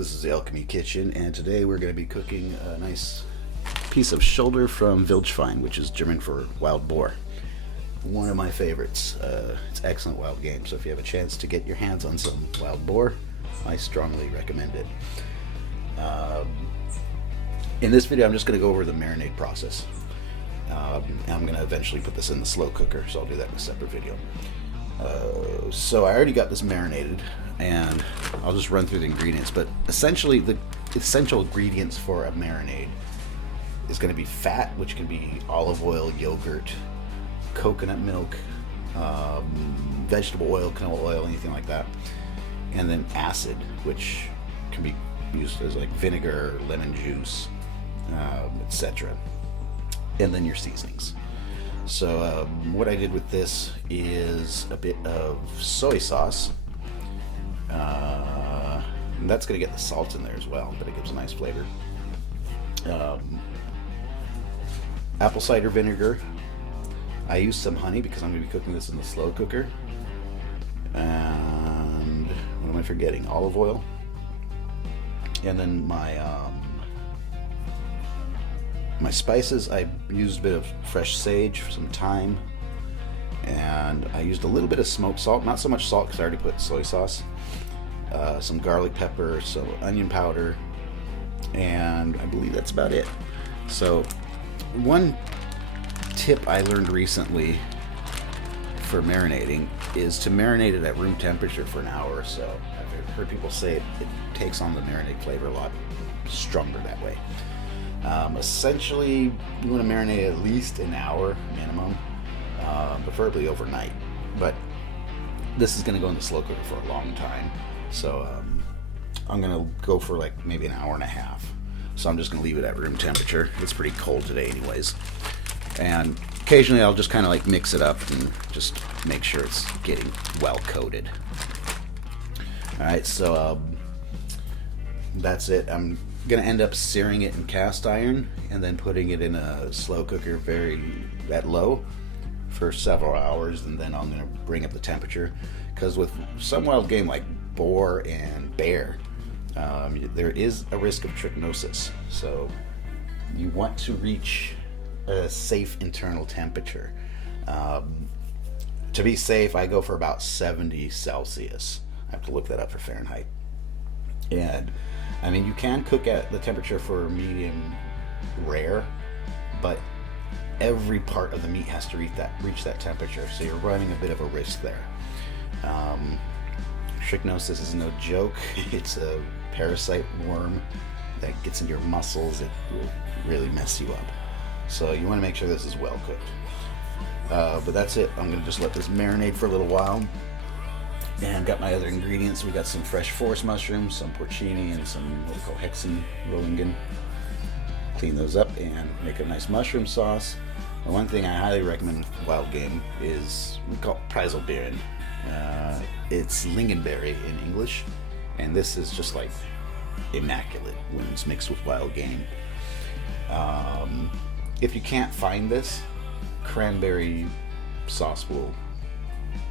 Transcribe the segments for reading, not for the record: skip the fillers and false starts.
this is the Alchemy Kitchen, and today we're going to be cooking a nice piece of shoulder from Wildschwein, which is German for wild boar. One of my favorites. It's excellent wild game, so if you have a chance to get your hands on some wild boar, I strongly recommend it. In this video, I'm just going to go over the marinade process. I'm going to eventually put this in the slow cooker, so I'll do that in a separate video. So I already got this marinated, and I'll just run through the ingredients, but essentially the essential ingredients for a marinade is going to be fat, which can be olive oil, yogurt, coconut milk, vegetable oil, canola oil, anything like that, and then acid, which can be used as like vinegar, lemon juice, etc., and then your seasonings. So what I did with this is a bit of soy sauce. And that's going to get the salt in there as well, but it gives a nice flavor. Apple cider vinegar. I used some honey because I'm going to be cooking this in the slow cooker. And what am I forgetting? Olive oil. And then my spices, I used a bit of fresh sage, some thyme, and I used a little bit of smoked salt, not so much salt because I already put soy sauce, some garlic pepper, some onion powder, and I believe that's about it. So one tip I learned recently for marinating is to marinate it at room temperature for an hour or so. I've heard people say it takes on the marinade flavor a lot stronger that way. Essentially, you want to marinate at least an hour minimum, preferably overnight. But this is going to go in the slow cooker for a long time, so I'm going to go for like maybe an hour and a half. So I'm just going to leave it at room temperature. It's pretty cold today anyways. And occasionally I'll just kind of like mix it up and just make sure it's getting well coated. Alright, so that's it. I'm going to end up searing it in cast iron and then putting it in a slow cooker at low for several hours, and then I'm going to bring up the temperature, because with some wild game like boar and bear, there is a risk of trichinosis, so you want to reach a safe internal temperature. To be safe, I go for about 70 Celsius. I have to look that up for Fahrenheit. And I mean, you can cook at the temperature for medium rare, but every part of the meat has to reach that temperature, so you're running a bit of a risk there. Trichinosis is no joke. It's a parasite worm that gets into your muscles. It will really mess you up. So you want to make sure this is well cooked. But that's it. I'm going to just let this marinate for a little while. And got my other ingredients. We got some fresh forest mushrooms, some porcini, and some what we call hexen rollingen. Clean those up and make a nice mushroom sauce. And one thing I highly recommend with wild game is we call it preiselbeeren. It's lingonberry in English, and this is just like immaculate when it's mixed with wild game. If you can't find this, cranberry sauce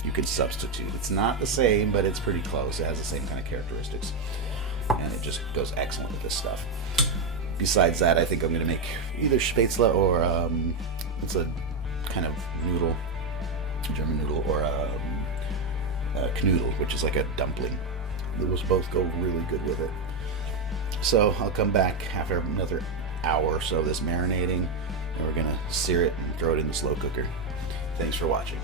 you could substitute. It's not the same, but it's pretty close. It has the same kind of characteristics, and it just goes excellent with this stuff. Besides that, I think I'm going to make either spätzle or it's a kind of noodle, German noodle, or a knuddel, which is like a dumpling. Those both go really good with it. So I'll come back after another hour or so of this marinating, and we're going to sear it and throw it in the slow cooker. Thanks for watching.